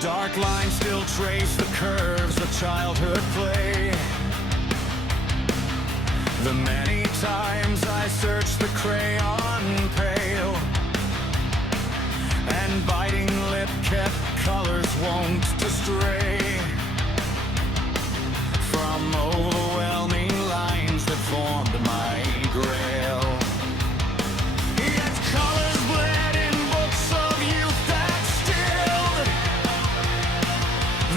Dark lines still trace the curves of childhood play. The many times I searched the crayon pale, and biting lip kept colors wont to stray from overwhelming lines that formed my grail. Yet colors bled in books of youth that stilled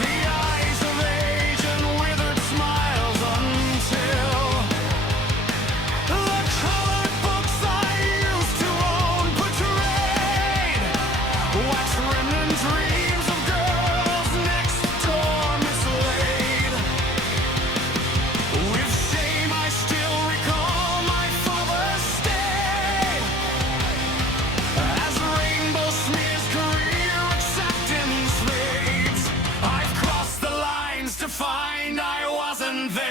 the eyes of age and withered smiles until the colored books I used to own portrayed wax remnant dreams of girls next door mislaid. With shame I still recall my father's stay as rainbow smears career acceptance fades. I've crossed the lines to find I wasn't there.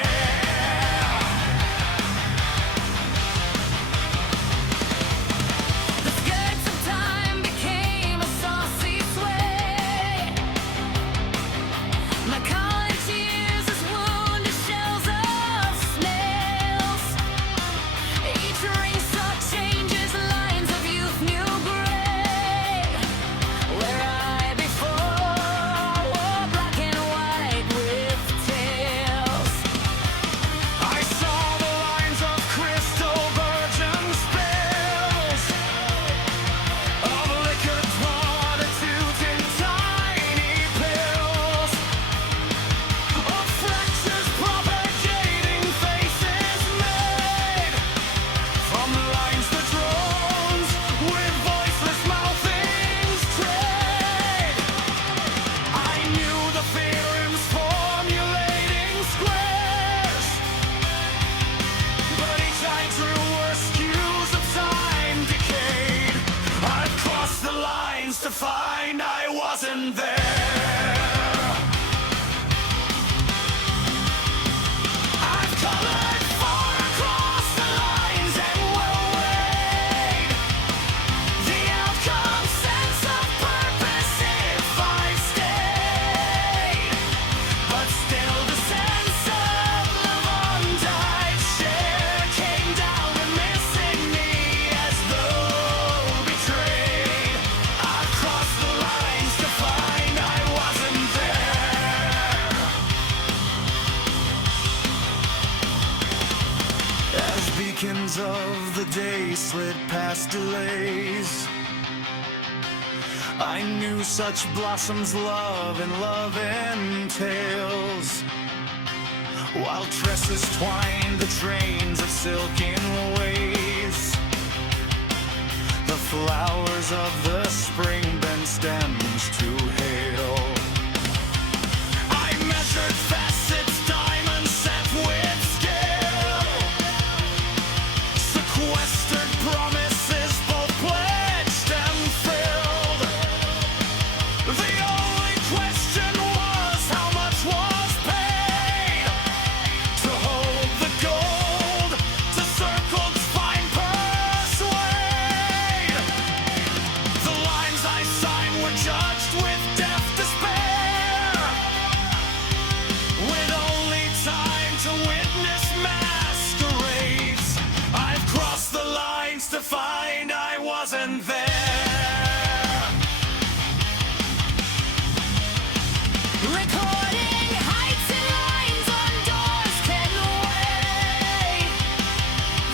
The skirts of time became a saucy sway. My college years as wounded shells of snails. Each ring saw changes, lines of youth new gray. Where I before wore black and white with tails. I saw the lines of crystal virgin spills of liquor platitudes in tiny pills, of fractures propagating faces made from lines the drones with voiceless mouthings trade. I knew the theorems formulating squares, but each I drew were skews of time decayed. I've crossed the lines to find I wasn't there. I've colored far across the lines and will weighed the outcome, sense of purpose if I stayed. But still the sense of love undyed share came down and missing me as though betrayed. I've crossed the lines to find I wasn't there. As beacons of the day slid past delays, I knew such blossoms love and love entails. While tresses twined the trains of silken ways, the flowers of the spring bent stems to hail. I measured facets, diamonds set with scale, sequestered promises both pledged and filled. The only question was how much was paid to hold the gold, to circled fine persuade. The lines I signed were judged with deaf despair, with only time to witness masquerades. I've crossed the lines to find I wasn't there. Recording heights and lines on doors can wait.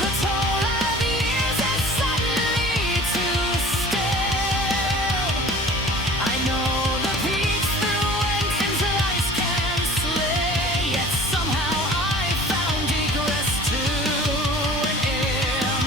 The toll of years is suddenly too stale. I know the peaks through entrance lights can slay, yet somehow I found egress to an inn.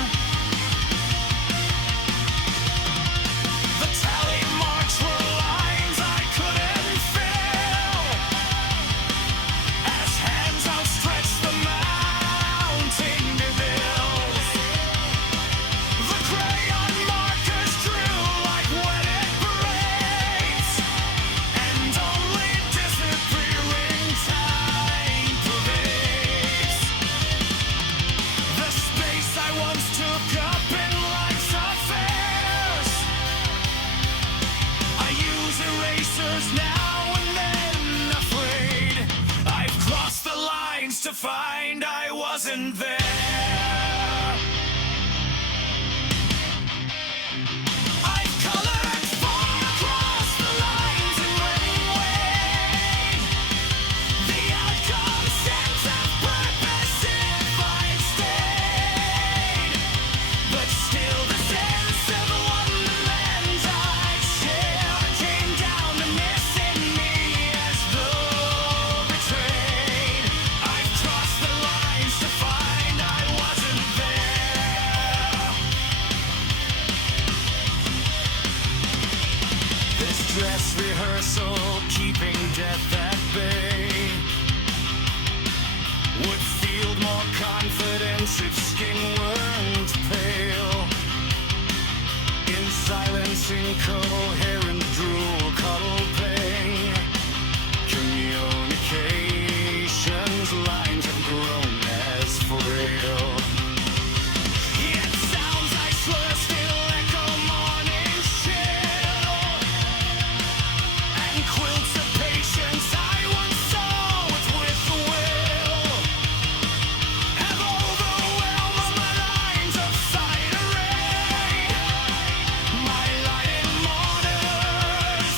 coherent drool, cuddle pain. Communications lines have grown as frail. Yet sounds I slur still echo morning chill. And quilts of patience I once saw with will have overwhelmed my lines of sight array. My lighted monitors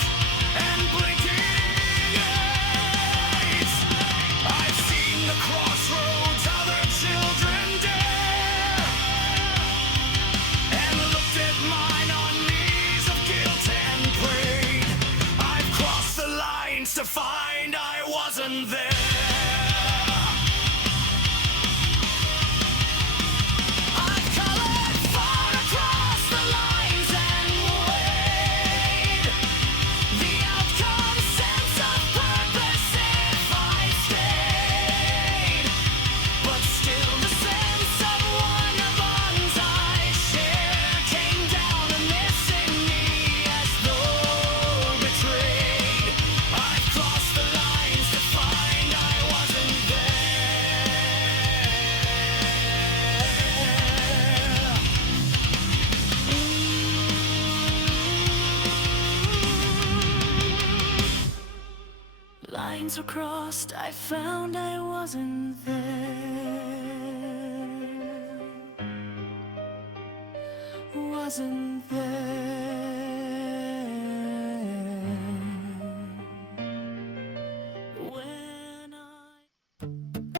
and blinking aids. I've seen the crossroads other children dare, and looked at mine on knees of guilt and prayed. I've crossed the lines to find I wasn't there. I've colored far across the lines and weighed the outcome, sense of purpose if I stayed. But still the sense of one of bonds I shared came down to missing me as though betrayed. I've crossed the lines to find I wasn't there. Lines were crossed, I found I wasn't there. Wasn't there.